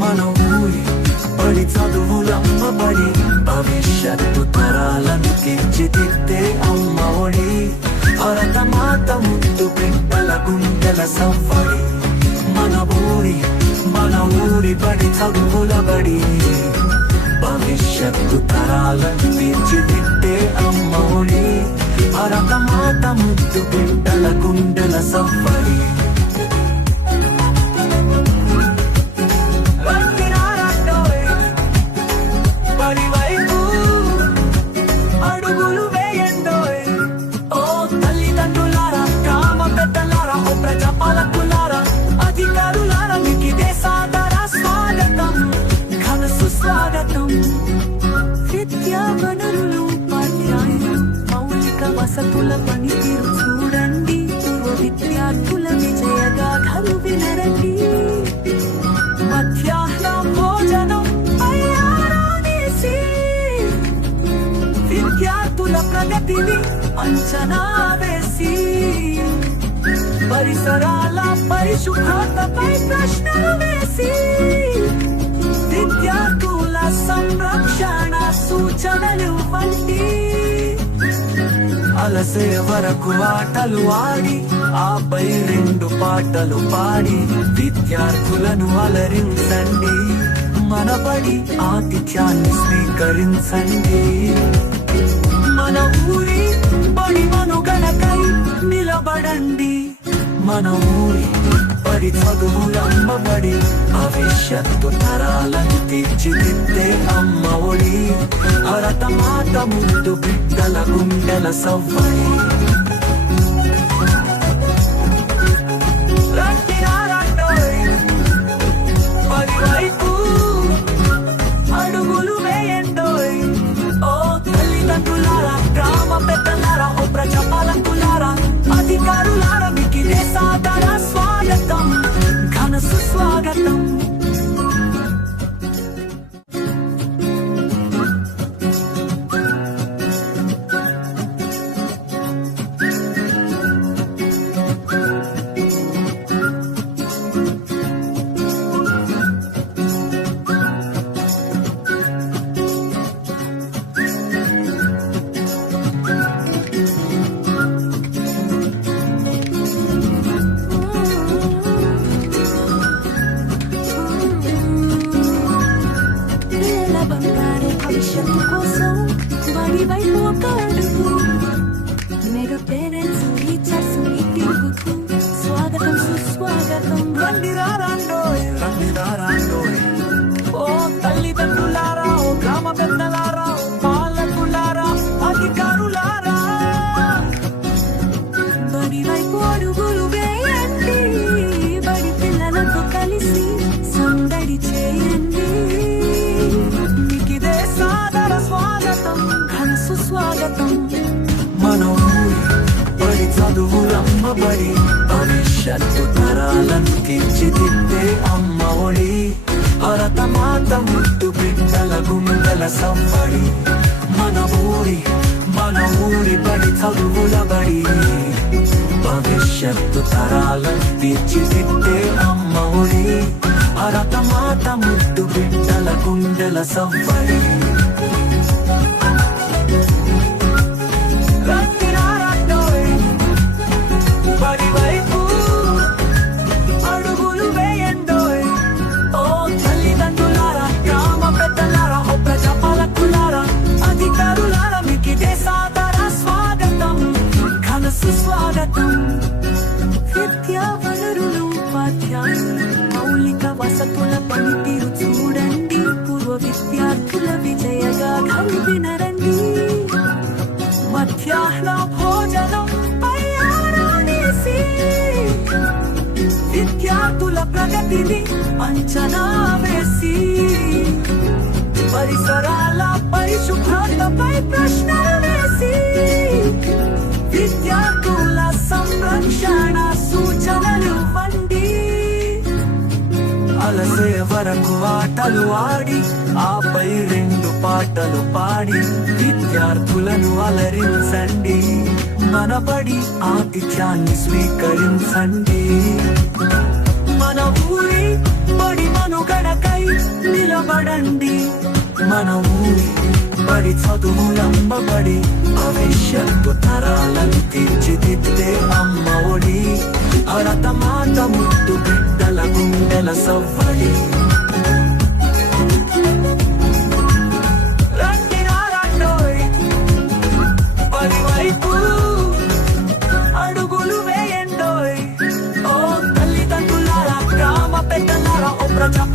మన ఊరి బడి చదువులమ్మబడి భవిష్యత్తు తరాలను తీర్చిదిద్దే అమ్మ ఒడి భరతమాత ముద్దు బిడ్డల గుండెల సవ్వడి మన ఊరి బడి చదువులబడి భవిష్యత్తు తరాలను తీర్చిదిద్దే అమ్మ ఒడి భరతమాత ముద్దు బిడ్డల గుండెల సవ్వడి వసతుల పనితీరు చూడండి, పూర్వ విద్యార్థుల విజయగాథలు వినరండి. మధ్యాహ్న భోజనం తయారనేసి విద్యార్థుల ప్రగతిని అంచనా వేసి పరిసరాల పరిశుభ్రతపై ప్రశ్నలు వేసి విద్యార్థుల సంరక్షణ సూచనలు వంటి అలసే వరకు ఆటలు ఆడి ఆపై 2 పాటలు పాడి విద్యార్థులను అలరించండి. మన బడి ఆతిథ్యాన్ని స్వీకరించండి. మన ఊరి బడి మనుగడకై నిలబడండి. మన ఊరి బడి చదువులమ్మబడి భవిష్యత్తు తరాలను తీర్చిదిద్దే అమ్మ ఒడి భరతమాత ముద్దు బిడ్డల గుండెల సవ్వడి. పదివైపు అడుగులు వేయండోయ్. ఓ తల్లిదండ్రులారా, గ్రామ పెద్దలారా, ఓ ప్రజాపాలకులారా, అధికారులారా, మీకిదే సాదర స్వాగతం, ఘన సుస్వాగతం. భవిష్యత్తు కోసం బడి వైపు ఒక అడుగు. మెగా పేరెంట్స్ టీచర్స్ మీటింగుకు స్వాగతం సుస్వాగతం. రండిరారండోయ్, రండిరారండోయ్. ఓ తల్లిదండ్రులారా, ఓ గ్రామ పెద్దలారా, ఓ పాలకులారా, అధికారులారా, బడి వైపు అడుగులు వేయండి. బడి పిల్లలతో కలిసి సందడి చేయండి. మన ఊరి బడి చదువులమ్మబడి భవిష్యత్తు తరాలను తీర్చిదిద్దే అమ్మ ఒడి భరతమాత ముద్దు బిడ్డల గుండెల సవ్వడి. మన ఊరి బడి చదువులబడి భవిష్యత్తు తరాలను తీర్చిదిద్దే అమ్మ ఒడి భరతమాత ముద్దు బిడ్డల గుండెల సవ్వడి. పదివైపు అడుగులు వేయండోయ్. ఓ తల్లిదండ్రులారా, గ్రామ పెద్దలారా, ఓ ప్రజాపాలకులారా, అధికారులారా, మీకిదే సాదర స్వాగతం, ఘన సుస్వాగతం. విద్యా వనరులు, ఉపాధ్యాయులు, మౌలిక వసతుల పనితీరు చూడండి, పూర్వ విద్యార్థుల విజయగాథలు వినరండి. మధ్యాహ్న భోజనం తయారనేసి విద్యార్థుల ప్రగతిని అంచనా వేసి పరిసరాల పరిశుభ్రతపై ప్రశ్నలు వేసి విద్యార్థుల సంరక్షణ సూచనలు వండి అలసే వరకు ఆటలు ఆడి ఆపై 2 పాటలు పాడి విద్యార్థులను అలరించండి. మన బడి ఆతిథ్యాన్ని స్వీకరించండి. మన ఊరి బడి మనము బడి చదువులంబడి భవిష్యత్తు తరాలను తీర్చిదిద్దే అమ్మ ఒడి భరత మాత ముద్దు బిడ్డల గుండెల సవ్వడి రండి నారాండోయ్ బడి వైపు అడుగులు వేయండోయ్ ఓ తల్లిదండ్రులారా గ్రామ పెద్దలారా ఓ ప్రజా